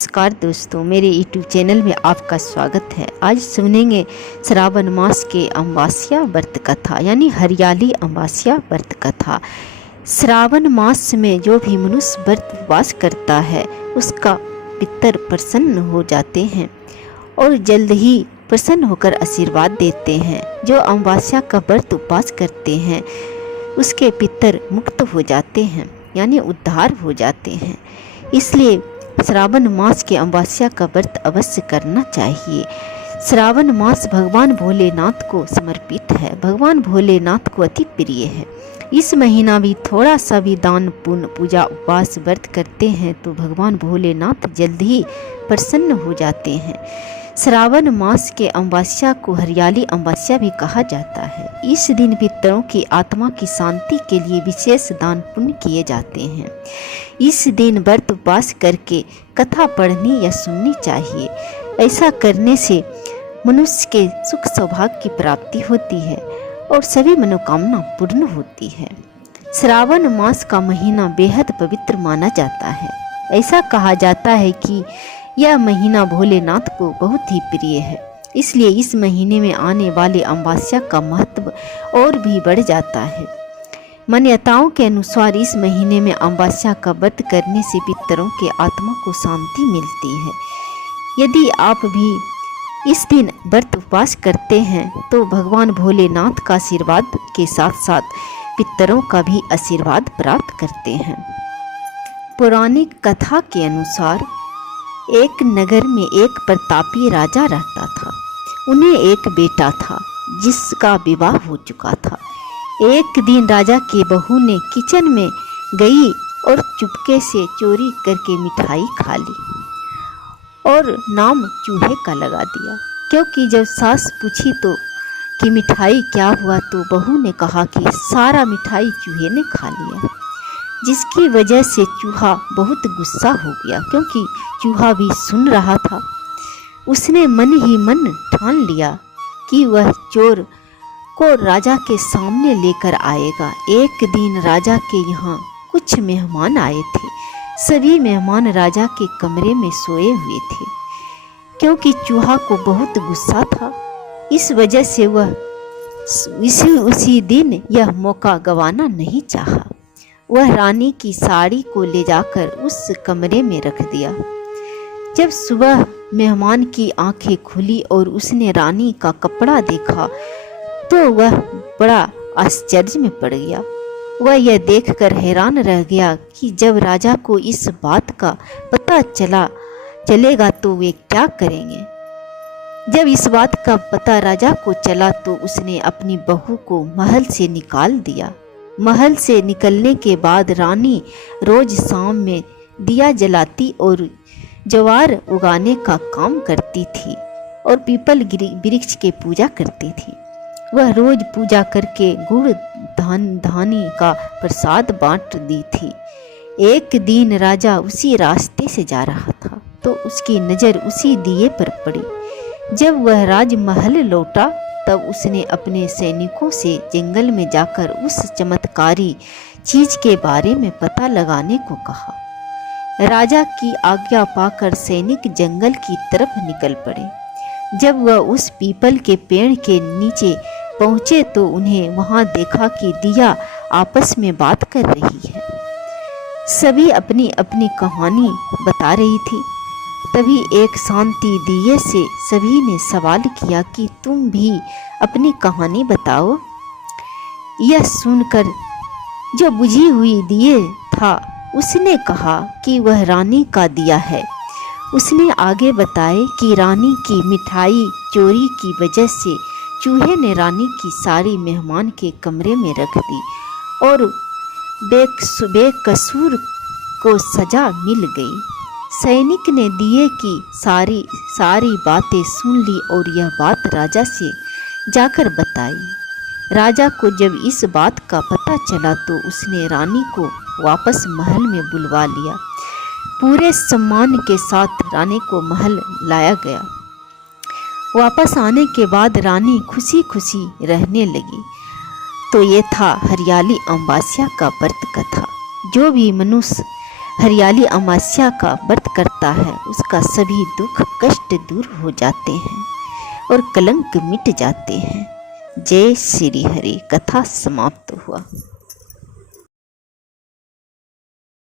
नमस्कार दोस्तों, मेरे यूट्यूब चैनल में आपका स्वागत है। आज सुनेंगे श्रावण मास के अमावस्या व्रत कथा यानी हरियाली अमावस्या व्रत कथा। श्रावण मास में जो भी मनुष्य व्रत उपवास करता है उसका पितर प्रसन्न हो जाते हैं और जल्द ही प्रसन्न होकर आशीर्वाद देते हैं। जो अमावस्या का व्रत उपवास करते हैं उसके पितर मुक्त हो जाते हैं यानी उद्धार हो जाते हैं। इसलिए श्रावण मास के अमावस्या का व्रत अवश्य करना चाहिए। श्रावण मास भगवान भोलेनाथ को समर्पित है, भगवान भोलेनाथ को अति प्रिय है। इस महीना भी थोड़ा सा भी दान पुण्य पूजा उपवास व्रत करते हैं तो भगवान भोलेनाथ जल्द ही प्रसन्न हो जाते हैं। श्रावण मास के अमावस्या को हरियाली अमावस्या भी कहा जाता है। इस दिन पितरों की आत्मा की शांति के लिए विशेष दान पुण्य किए जाते हैं। इस दिन व्रत उपवास करके कथा पढ़नी या सुननी चाहिए। ऐसा करने से मनुष्य के सुख सौभाग्य की प्राप्ति होती है और सभी मनोकामना पूर्ण होती है। श्रावण मास का महीना बेहद पवित्र माना जाता है। ऐसा कहा जाता है कि यह महीना भोलेनाथ को बहुत ही प्रिय है, इसलिए इस महीने में आने वाले अमावस्या का महत्व और भी बढ़ जाता है। मान्यताओं के अनुसार इस महीने में अमावस्या का व्रत करने से पितरों के आत्मा को शांति मिलती है। यदि आप भी इस दिन व्रत उपवास करते हैं तो भगवान भोलेनाथ का आशीर्वाद के साथ साथ पितरों का भी आशीर्वाद प्राप्त करते हैं। पौराणिक कथा के अनुसार एक नगर में एक प्रतापी राजा रहता था। उन्हें एक बेटा था जिसका विवाह हो चुका था। एक दिन राजा की बहू ने किचन में गई और चुपके से चोरी करके मिठाई खा ली और नाम चूहे का लगा दिया। क्योंकि जब सास पूछी तो कि मिठाई क्या हुआ तो बहू ने कहा कि सारा मिठाई चूहे ने खा लिया, जिसकी वजह से चूहा बहुत गुस्सा हो गया। क्योंकि चूहा भी सुन रहा था, उसने मन ही मन ठान लिया कि वह चोर को राजा के सामने लेकर आएगा। एक दिन राजा के यहाँ कुछ मेहमान आए थे। सभी मेहमान राजा के कमरे में सोए हुए थे। क्योंकि चूहा को बहुत गुस्सा था, इस वजह से वह उसी दिन यह मौका गंवाना नहीं चाहा। वह रानी की साड़ी को ले जाकर उस कमरे में रख दिया। जब सुबह मेहमान की आंखें खुली और उसने रानी का कपड़ा देखा तो वह बड़ा आश्चर्य में पड़ गया। वह यह देखकर हैरान रह गया कि जब राजा को इस बात का पता चलेगा तो वे क्या करेंगे। जब इस बात का पता राजा को चला तो उसने अपनी बहू को महल से निकाल दिया। महल से निकलने के बाद रानी रोज शाम में दिया जलाती और ज्वार उगाने का काम करती थी और पीपल वृक्ष के पूजा करती थी। वह रोज पूजा करके गुड़ धानी का प्रसाद बांट दी थी। एक दिन राजा उसी रास्ते से जा रहा था तो उसकी नज़र उसी दिए पर पड़ी। जब वह राजमहल लौटा तब उसने अपने सैनिकों से जंगल में जाकर उस चमत्कारी चीज के बारे में पता लगाने को कहा। राजा की आज्ञा पाकर सैनिक जंगल की तरफ निकल पड़े। जब वह उस पीपल के पेड़ के नीचे पहुंचे तो उन्हें वहां देखा कि दिया आपस में बात कर रही है। सभी अपनी अपनी कहानी बता रही थी। तभी एक शांति दिए से सभी ने सवाल किया कि तुम भी अपनी कहानी बताओ। यह सुनकर जो बुझी हुई दिए था उसने कहा कि वह रानी का दिया है। उसने आगे बताए कि रानी की मिठाई चोरी की वजह से चूहे ने रानी की साड़ी मेहमान के कमरे में रख दी और बेकसूर को सजा मिल गई। सैनिक ने दिए की सारी बातें सुन ली और यह बात राजा से जाकर बताई। राजा को जब इस बात का पता चला तो उसने रानी को वापस महल में बुलवा लिया। पूरे सम्मान के साथ रानी को महल लाया गया। वापस आने के बाद रानी खुशी खुशी रहने लगी। तो ये था हरियाली अमावस्या का व्रत कथा। जो भी मनुष्य हरियाली अमावस्या का व्रत करता है उसका सभी दुख कष्ट दूर हो जाते हैं और कलंक मिट जाते हैं। जय श्री हरि। कथा समाप्त हुआ।